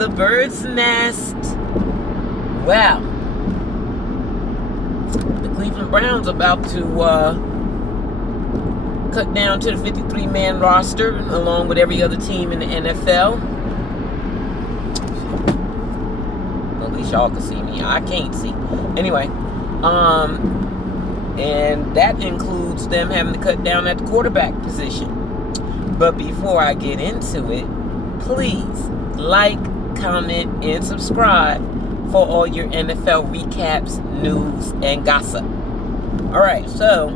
The bird's nest. Wow. The Cleveland Browns about to cut down to the 53-man roster along with every other team in the NFL. At least y'all can see me. I can't see. Anyway, and that includes them having to cut down at the quarterback position. But before I get into it, please like, comment, and subscribe for all your NFL recaps, news, and gossip. Alright, so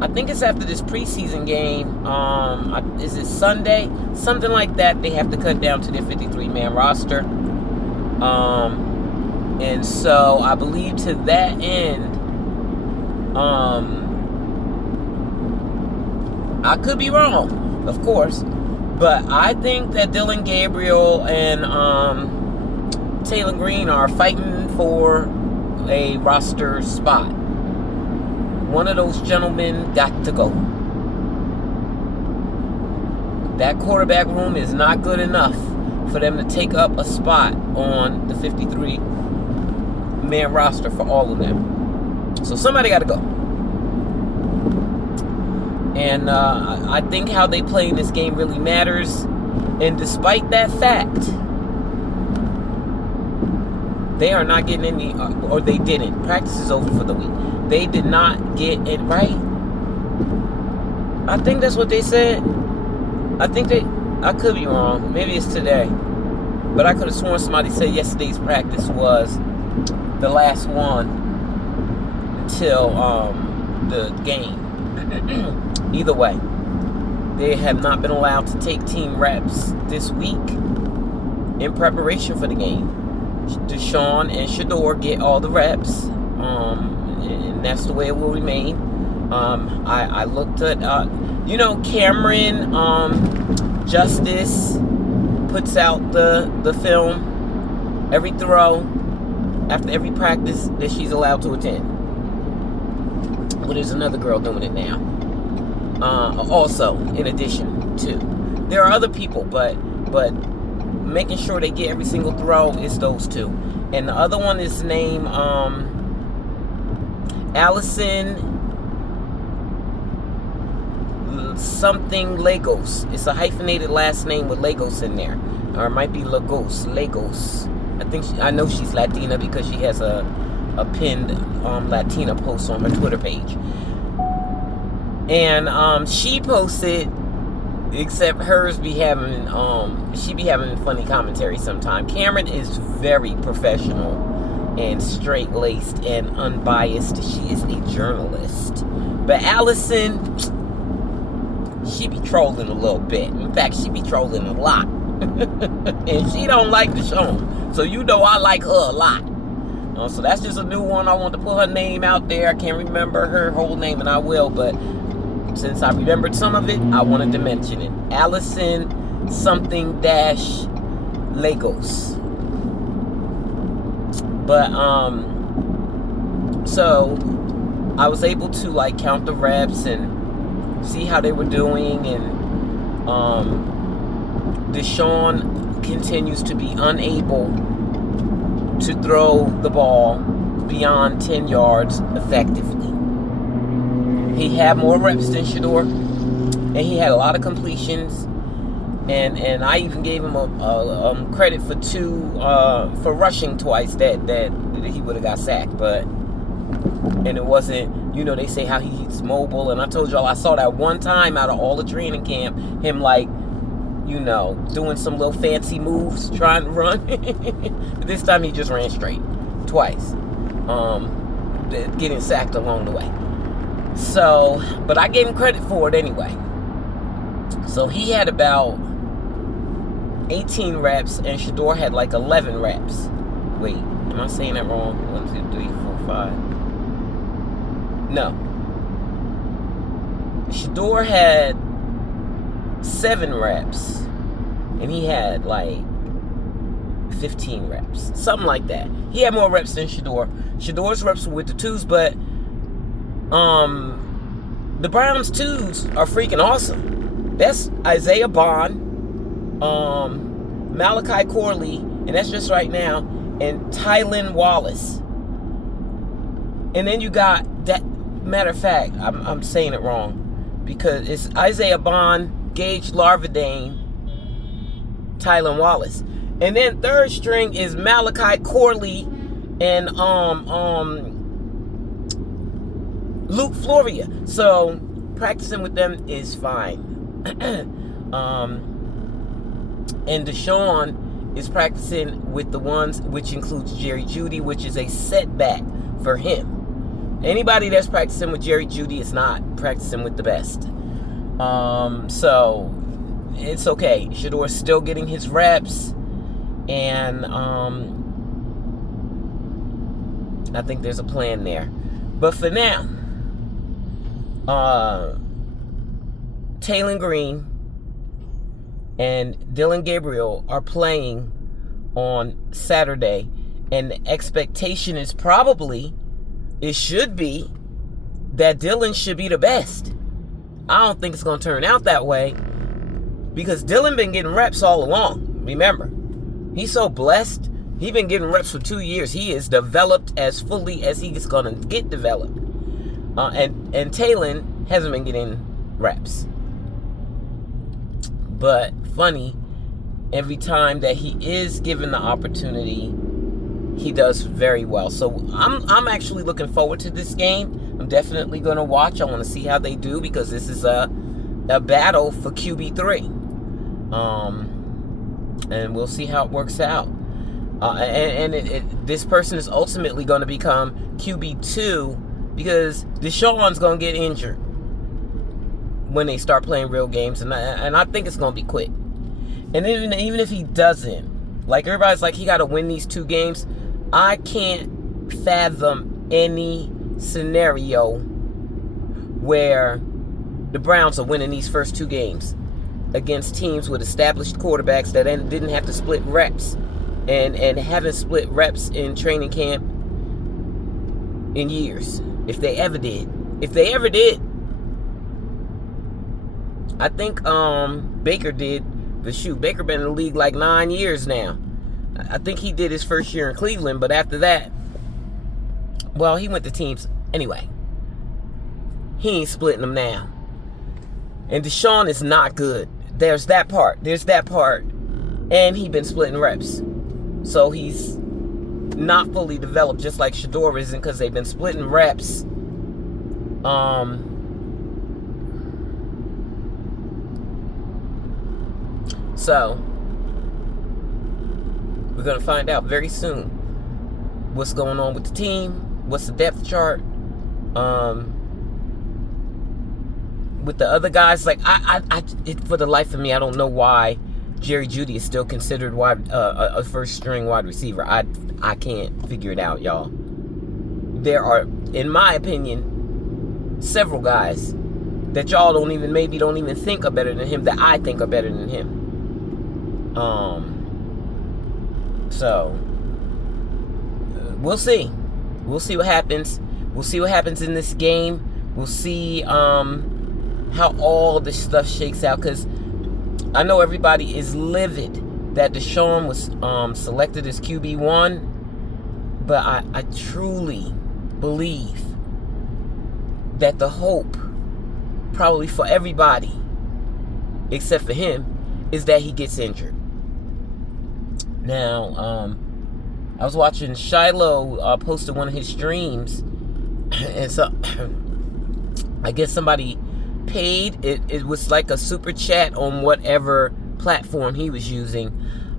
I think it's after this preseason game. Is it Sunday? Something like that. They have to cut down to their 53-man roster. And so I believe to that end, I could be wrong, of course, but I think that Dylan Gabriel and Taylor Green are fighting for a roster spot. One of those gentlemen got to go. That quarterback room is not good enough for them to take up a spot on the 53-man roster for all of them. So somebody got to go. And I think how they play in this game really matters. And despite that fact, they are not getting any, or they didn't. Practice is over for the week. They did not get it right. I think that's what they said. I could be wrong. Maybe it's today. But I could have sworn somebody said yesterday's practice was the last one until the game. Either way, they have not been allowed to take team reps this week in preparation for the game. Deshaun and Shador get all the reps, and that's the way it will remain. I looked at, Cameron Justice puts out the film every throw after every practice that she's allowed to attend. Well, there's another girl doing it now. Also, in addition to, there are other people, but making sure they get every single throw is those two. And the other one is named Allison something Lagos. It's a hyphenated last name with Lagos in there, or it might be Lagos. I know she's Latina because she has a pinned Latina post on her Twitter page. And she posted, except hers be having she be having funny commentary sometimes. Cameron is very professional and straight-laced and unbiased. She is a journalist. But Allison, she be trolling a little bit. In fact, she be trolling a lot. And she don't like Deshaun. So I like her a lot. So that's just a new one. I want to put her name out there. I can't remember her whole name, and I will, but since I remembered some of it, I wanted to mention it. Allison something dash Lagos. But so I was able to count the reps and see how they were doing, and Deshaun continues to be unable to throw the ball beyond 10 yards effectively. He had more reps than Shador, and he had a lot of completions, and I even gave him a credit for for rushing twice that he would have got sacked, and it wasn't, they say how he's mobile, and I told y'all I saw that one time out of all the training camp, him doing some little fancy moves, trying to run. This time he just ran straight, twice, getting sacked along the way. So, but I gave him credit for it anyway. So he had about 18 reps, and Shador had 11 reps. Wait, am I saying that wrong? 1, 2, 3, 4, 5. No. Shador had 7 reps, and he had 15 reps, something like that. He had more reps than Shador. Shador's reps were with the twos, but the Browns twos are freaking awesome. That's Isaiah Bond, Malachi Corley, and that's just right now, and Tylan Wallace. And then you got that. Matter of fact, I'm saying it wrong because it's Isaiah Bond, Gage Larvadane, Tylan Wallace, and then third string is Malachi Corley and Luke Floria. So practicing with them is fine. And Deshaun is practicing with the ones, which includes Jerry Jeudy, which is a setback for him. Anybody that's practicing with Jerry Jeudy is not practicing with the best. So it's okay. Shador's still getting his reps, and I think there's a plan there. But for now, Taylor Green and Dylan Gabriel are playing on Saturday, and the expectation is probably, it should be, that Dylan should be the best. I don't think it's going to turn out that way because Dylan been getting reps all along. Remember, he's so blessed. He's been getting reps for 2 years. He is developed as fully as he's going to get developed. And Taylor hasn't been getting reps. But funny, every time that he is given the opportunity, he does very well. So I'm actually looking forward to this game. I'm definitely going to watch. I want to see how they do because this is a battle for QB3. And we'll see how it works out. This person is ultimately going to become QB2 because Deshaun's going to get injured when they start playing real games, and I think it's going to be quick. And even if he doesn't, like everybody's like, he got to win these 2 games. I can't fathom any scenario where the Browns are winning these first 2 games against teams with established quarterbacks that didn't have to split reps and haven't split reps in training camp in years. If they ever did. I think Baker did, but shoot, Baker been in the league like 9 years now. I think he did his first year in Cleveland, but after that, well, he went to teams. Anyway, he ain't splitting them now. And Deshaun is not good. There's that part. And he been splitting reps. So he's not fully developed, just like Shador isn't, because they've been splitting reps. So we're going to find out very soon what's going on with the team, what's the depth chart, with the other guys. Like for the life of me, I don't know why Jerry Jeudy is still considered a first string wide receiver. I can't figure it out, y'all. There are, in my opinion, several guys that y'all don't even think are better than him, that I think are better than him. So we'll see. We'll see what happens. We'll see what happens in this game. We'll see how all this stuff shakes out, because I know everybody is livid that Deshaun was selected as QB1, but I truly believe that the hope, probably for everybody except for him, is that he gets injured. Now, I was watching Shiloh posted one of his streams, and so I guess somebody paid. It was like a super chat on whatever platform he was using,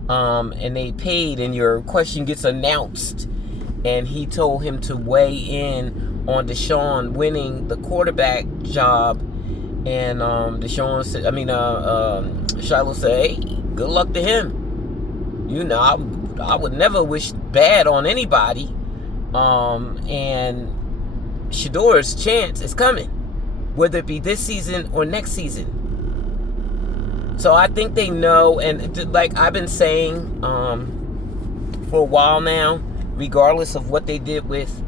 and they paid, and your question gets announced, and he told him to weigh in on Deshaun winning the quarterback job, and Deshaun said, Shiloh said, hey, good luck to him. You know, I would never wish bad on anybody, and Shador's chance is coming, whether it be this season or next season. So I think they know, and like I've been saying for a while now, regardless of what they did with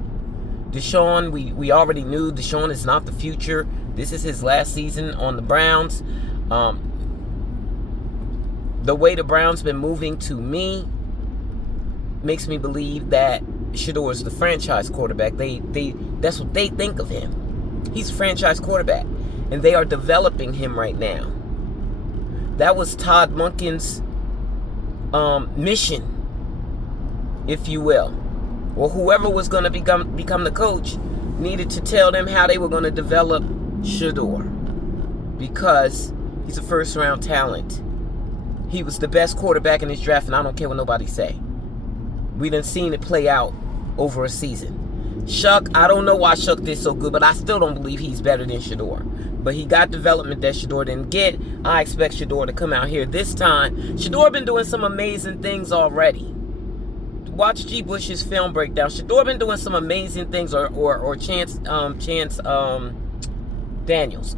Deshaun, we already knew Deshaun is not the future. This is his last season on the Browns. the way the Browns been moving, to me, makes me believe that Shedeur is the franchise quarterback. That's what they think of him. He's a franchise quarterback, and they are developing him right now. That was Todd Monken's mission, if you will. Well, whoever was going to become the coach needed to tell them how they were going to develop Shedeur, because he's a first-round talent. He was the best quarterback in this draft, and I don't care what nobody say. We done seen it play out over a season. Shuck, I don't know why Shuck did so good, but I still don't believe he's better than Shedeur. But he got development that Shedeur didn't get. I expect Shedeur to come out here this time. Shedeur been doing some amazing things already. Watch G. Bush's film breakdown. Shedeur been doing some amazing things, or Chance Daniels.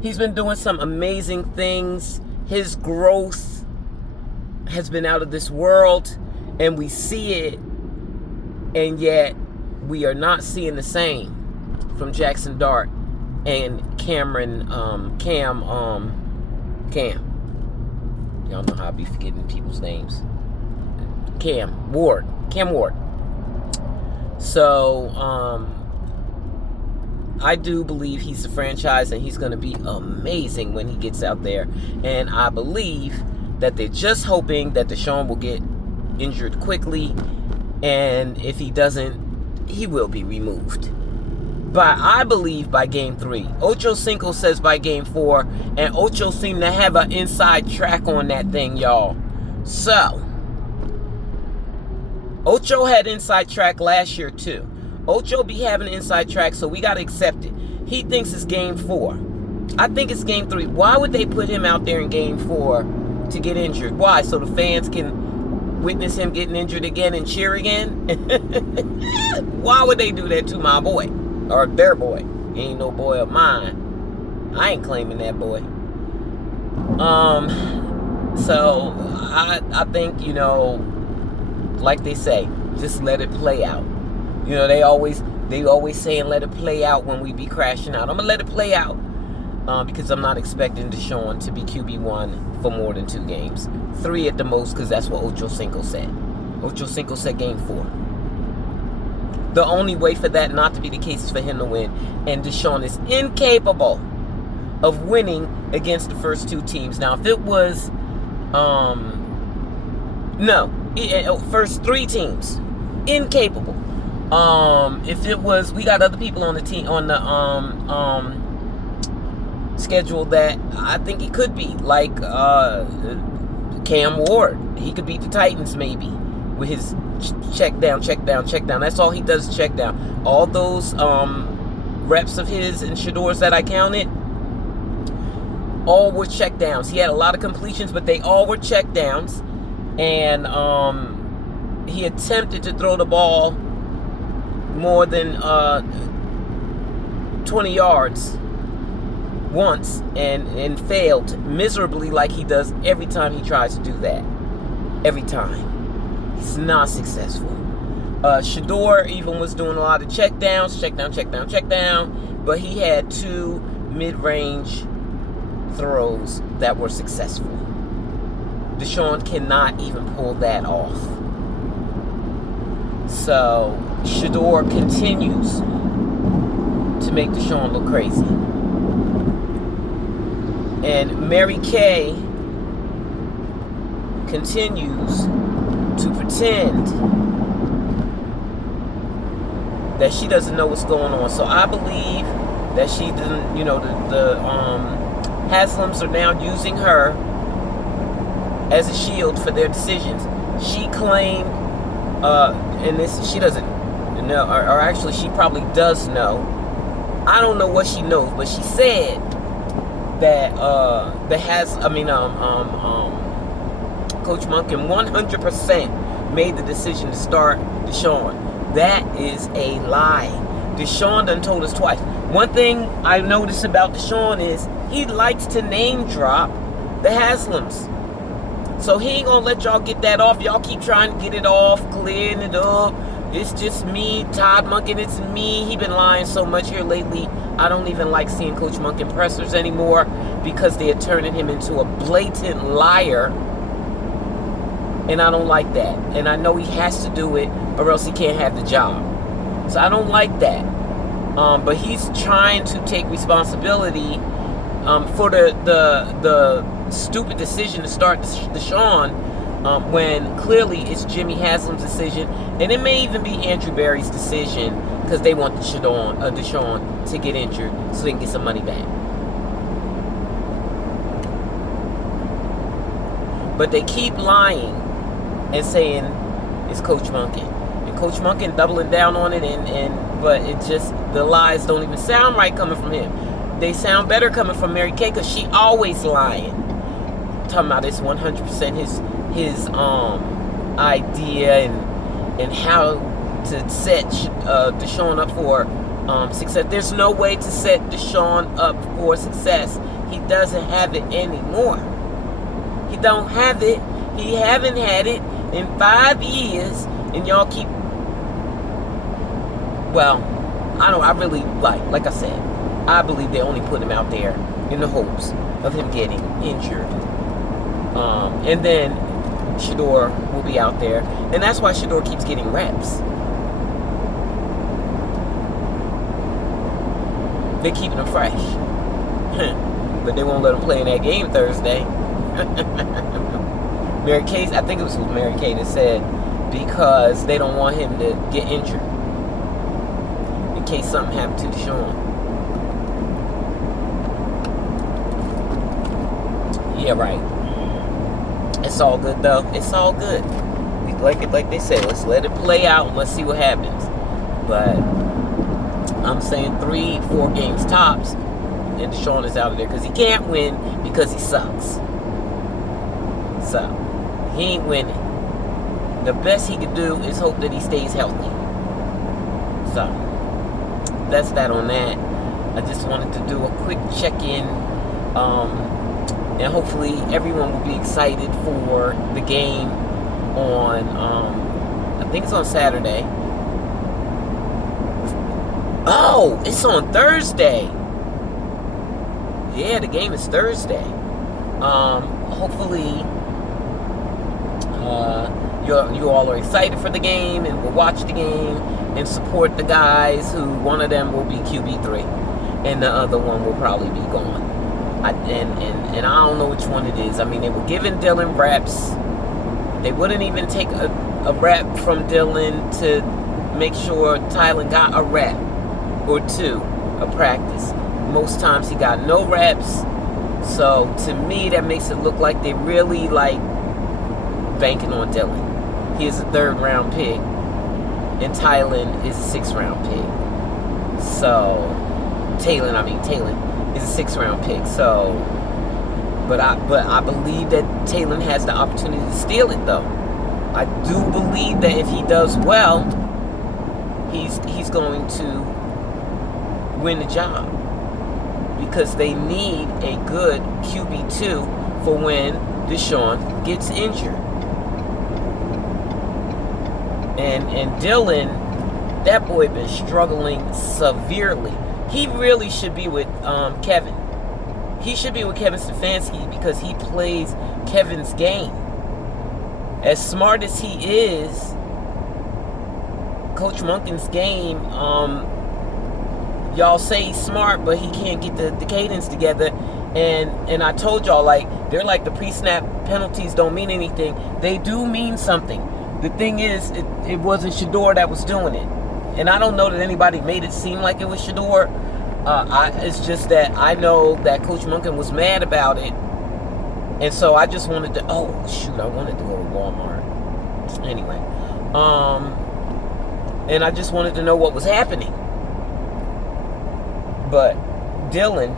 He's been doing some amazing things. His growth has been out of this world, and we see it, and yet we are not seeing the same from Jackson Dart and Cam. Y'all know how I be forgetting people's names. Cam Ward. So, I do believe he's a franchise, and he's going to be amazing when he gets out there. And I believe that they're just hoping that Deshaun will get injured quickly, and if he doesn't, he will be removed. But I believe by game 3. Ocho Cinco says by game 4, and Ocho seemed to have an inside track on that thing, y'all. So, Ocho had inside track last year too. Ocho be having inside track, so we got to accept it. He thinks it's game 4. I think it's game 3. Why would they put him out there in game 4 to get injured? Why? So the fans can witness him getting injured again and cheer again? Why would they do that to my boy? Or their boy? He ain't no boy of mine. I ain't claiming that boy. So I think, like they say, just let it play out. They always saying let it play out when we be crashing out. I'm gonna let it play out because I'm not expecting Deshaun to be QB1 for more than 2 games, 3 at the most, because that's what Ocho Cinco said. Ocho Cinco said game 4. The only way for that not to be the case is for him to win, and Deshaun is incapable of winning against the first 2 teams. Now, if it was first 3 teams, incapable. If it was, we got other people on the team on the schedule that I think he could be, like Cam Ward. He could beat the Titans maybe with his check down. That's all he does is check down. All those reps of his and Shedeur's that I counted, all were check downs. He had a lot of completions, but they all were check downs. And he attempted to throw the ball more than 20 yards once and failed miserably, like he does every time he tries to do that. Every time. He's not successful. Shedeur even was doing a lot of check down, but he had 2 mid-range throws that were successful. Deshaun cannot even pull that off. So, Shedeur continues to make Deshaun look crazy. And Mary Kay continues to pretend that she doesn't know what's going on. So I believe that she didn't, the Haslams are now using her as a shield for their decisions. She claimed, and this, she doesn't know, or actually she probably does know. I don't know what she knows, but she said that Coach Monken 100% made the decision to start Deshaun. That is a lie. Deshaun done told us twice. One thing I noticed about Deshaun is he likes to name drop the Haslams. So he ain't gonna let y'all get that off. Y'all keep trying to get it off, clearing it up. It's just me, Todd Monken, it's me. He been lying so much here lately. I don't even like seeing Coach Monken pressers anymore. because they are turning him into a blatant liar. And I don't like that. And I know he has to do it or else he can't have the job. So I don't like that. But he's trying to take responsibility for the stupid decision to start Deshaun when clearly it's Jimmy Haslam's decision. And it may even be Andrew Berry's decision because they want Deshaun to get injured so they can get some money back. But they keep lying and saying it's Coach Monken. And Coach Monken doubling down on it, but it just, the lies don't even sound right coming from him. They sound better coming from Mary Kay because she always lying. Talking about it's 100% his idea and how to set Deshaun up for success. There's no way to set Deshaun up for success. He doesn't have it anymore. He don't have it. He haven't had it in 5 years, and y'all keep. Well, I really like I said, I believe they only put him out there in the hopes of him getting injured. And then Shador will be out there, and that's why Shador keeps getting reps. They're keeping him fresh, but they won't let him play in that game Thursday. Mary Kay, I think it was Mary Kay that said because they don't want him to get injured in case something happened to Deshaun. Yeah, right. It's all good though. It's all good. Like they say, let's let it play out. Let's see what happens. But I'm saying 3-4 games tops, and Deshaun is out of there because he can't win because he sucks. So he ain't winning. The best he could do is hope that he stays healthy. So that's that on that. I just wanted to do a quick check-in. And hopefully everyone will be excited for the game on, I think it's on Saturday. Oh, it's on Thursday. Yeah, the game is Thursday. Hopefully you all are excited for the game and will watch the game and support the guys who, one of them will be QB3 and the other one will probably be gone. And I don't know which one it is. I mean, they were giving Dylan reps. They wouldn't even take a rep from Dylan to make sure Tylen got a rep or two of practice. Most times he got no reps. So to me, that makes it look like they really like banking on Dylan. He is a 3rd round pick, and Tylen is a 6th round pick. So Taylor is a 6th round pick. So, but I believe that Taylor has the opportunity to steal it though. I do believe that if he does well, he's going to win the job because they need a good QB2 for when Deshaun gets injured. And Dylan, that boy been struggling severely. He really should be with Kevin. He should be with Kevin Stefanski because he plays Kevin's game. As smart as he is, Coach Monken's game, y'all say he's smart, but he can't get the cadence together. And I told y'all, like, they're like the pre-snap penalties don't mean anything. They do mean something. The thing is, it wasn't Shador that was doing it. And I don't know that anybody made it seem like it was Shador. It's just that I know that Coach Monken was mad about it. And so I just wanted to, I wanted to go to Walmart. Anyway. And I just wanted to know what was happening. But Dylan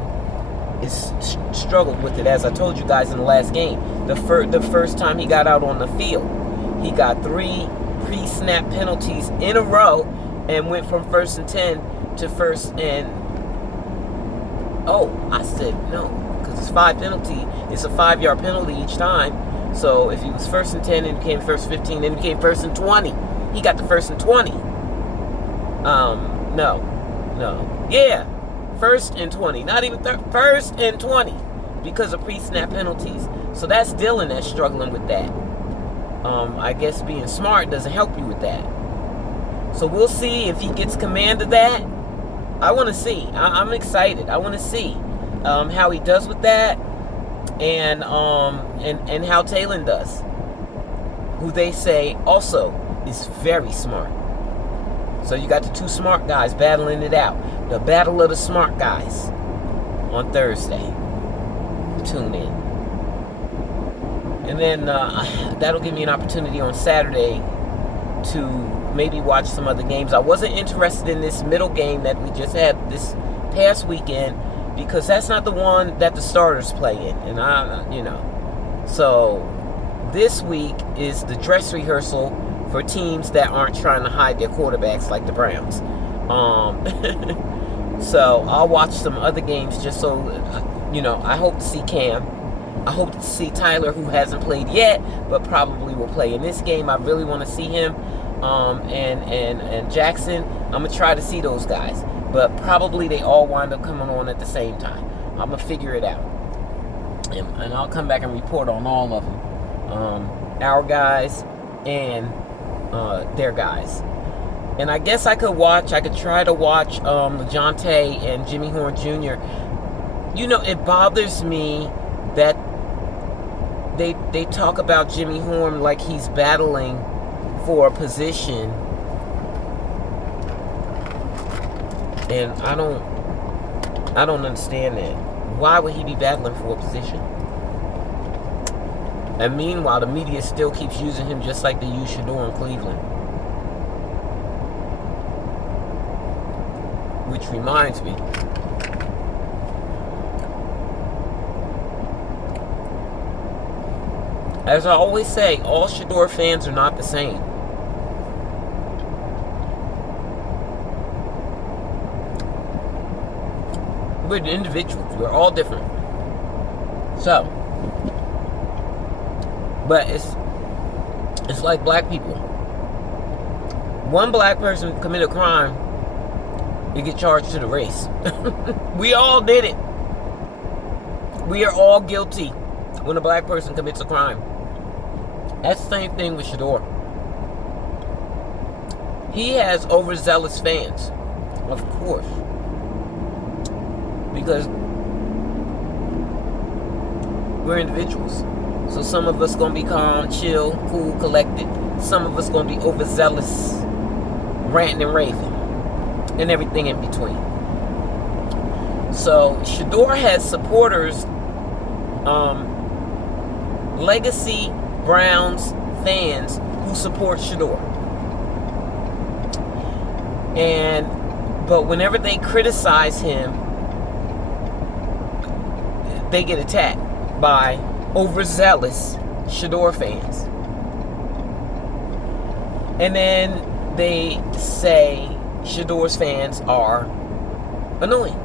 is struggled with it, as I told you guys in the last game. The first time he got out on the field, he got 3 pre-snap penalties in a row and went from 1st and 10 to 1st and... I said no, because it's 5 penalty. It's a 5-yard penalty each time. So if he was 1st and 10 and became 1st 15, then became 1st and 20. He got the 1st and 20. No. Yeah. 1st and 20. Not even 1st and 20. because of pre-snap penalties. So that's Dylan that's struggling with that. I guess being smart doesn't help you with that. So we'll see if he gets command of that. I want to see. I'm excited. I want to see how he does with that, and how Talon does, who they say also is very smart. So you got the two smart guys battling it out. The battle of the smart guys on Thursday. Tune in. And then that'll give me an opportunity on Saturday to maybe watch some other games. I wasn't interested in this middle game that we just had this past weekend because that's not the one that the starters play in. And so this week is the dress rehearsal for teams that aren't trying to hide their quarterbacks like the Browns. So I'll watch some other games just so, I hope to see Cam. I hope to see Tyler, who hasn't played yet, but probably will play in this game. I really want to see him. And Jackson, I'm going to try to see those guys. But probably they all wind up coming on at the same time. I'm going to figure it out. And I'll come back and report on all of them. Our guys and their guys. And I guess I could try to watch LeJohntay and Jimmy Horn Jr. It bothers me that they talk about Jimmy Horn like he's battling for a position, and I don't understand that. Why would he be battling for a position? And meanwhile, the media still keeps using him just like they use Shador in Cleveland. Which reminds me, as I always say, all Shador fans are not the same. We're individuals. We're all different. So, but it's like black people. One black person commit a crime, you get charged to the race. We all did it. We are all guilty when a black person commits a crime. That's the same thing with Shador. He has overzealous fans, of course, because we're individuals. So some of us gonna be calm, chill, cool, collected. Some of us gonna be overzealous, ranting and raving, and everything in between. So Shador has supporters, legacy Browns fans who support Shador. But whenever they criticize him, they get attacked by overzealous Shador fans. And then they say Shador's fans are annoying.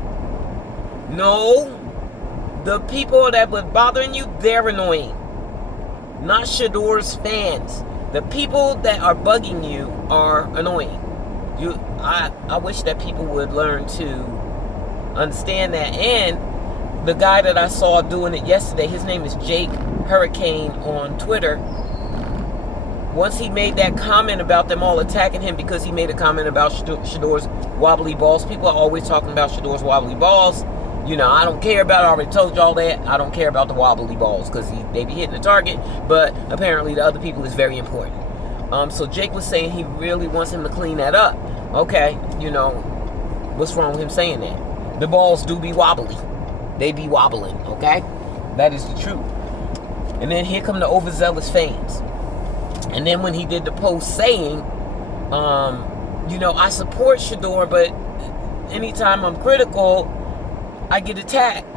No, the people that were bothering you, they're annoying. Not Shador's fans. The people that are bugging you are annoying. I wish that people would learn to understand that. And the guy that I saw doing it yesterday, his name is Jake Hurricane on Twitter. Once he made that comment about them all attacking him because he made a comment about Shador's wobbly balls. People are always talking about Shador's wobbly balls. I don't care about it. I already told y'all that. I don't care about the wobbly balls because they be hitting the target. But apparently the other people is very important. So Jake was saying he really wants him to clean that up. Okay, what's wrong with him saying that? The balls do be wobbly. They be wobbling, okay? That is the truth. And then here come the overzealous fans. And then when he did the post saying, I support Shador, but anytime I'm critical, I get attacked.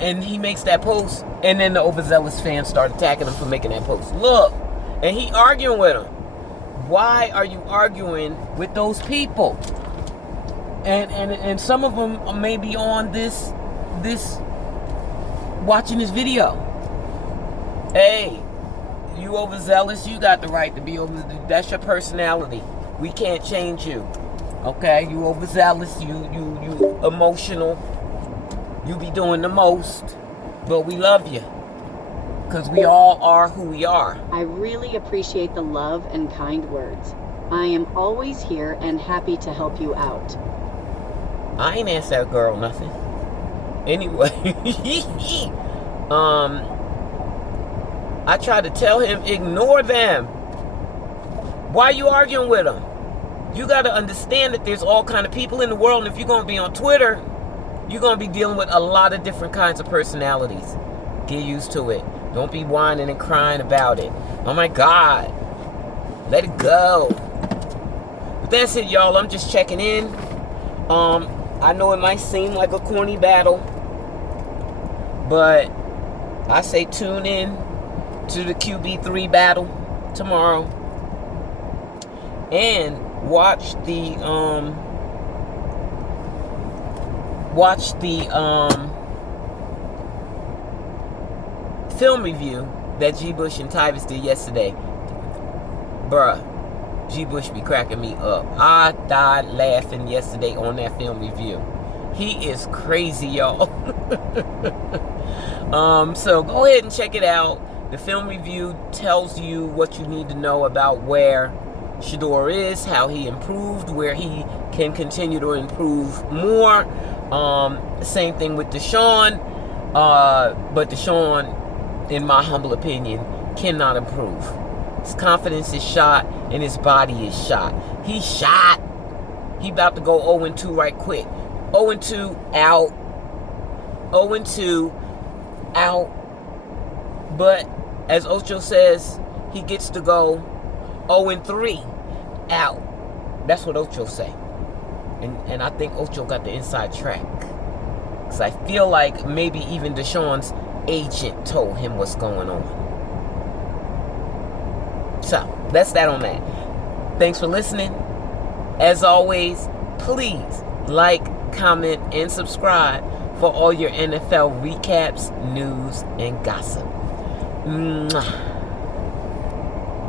And he makes that post, and then the overzealous fans start attacking him for making that post. Look, and he arguing with him. Why are you arguing with those people? And some of them may be on this watching this video. Hey, you overzealous, you got the right to be overzealous. That's your personality. We can't change you. Okay, you overzealous, you emotional, you be doing the most. But we love you. Because we all are who we are. I really appreciate the love and kind words. I am always here and happy to help you out. I ain't asked that girl nothing. Anyway. I tried to tell him, ignore them. Why are you arguing with them? You got to understand that there's all kind of people in the world. And if you're going to be on Twitter, you're going to be dealing with a lot of different kinds of personalities. Get used to it. Don't be whining and crying about it. Oh my God. Let it go. But that's it, y'all. I'm just checking in. I know it might seem like a corny battle, but I say tune in to the QB3 battle tomorrow and watch the film review that G. Bush and Tyvis did yesterday. Bruh, G. Bush be cracking me up. I died laughing yesterday on that film review. He is crazy, y'all. So go ahead and check it out. The film review tells you what you need to know about where Shador is, how he improved, where he can continue to improve more. Same thing with Deshaun. But Deshaun, in my humble opinion, cannot improve. His confidence is shot and his body is shot. He's shot. He about to go 0-2 right quick. 0-2 out. 0-2 out. But as Ocho says, he gets to go 0-3 out. That's what Ocho say. And I think Ocho got the inside track. Because I feel like maybe even Deshaun's agent told him what's going on. So, that's that on that. Thanks for listening. As always, please like, comment, and subscribe for all your NFL recaps, news, and gossip. Mwah.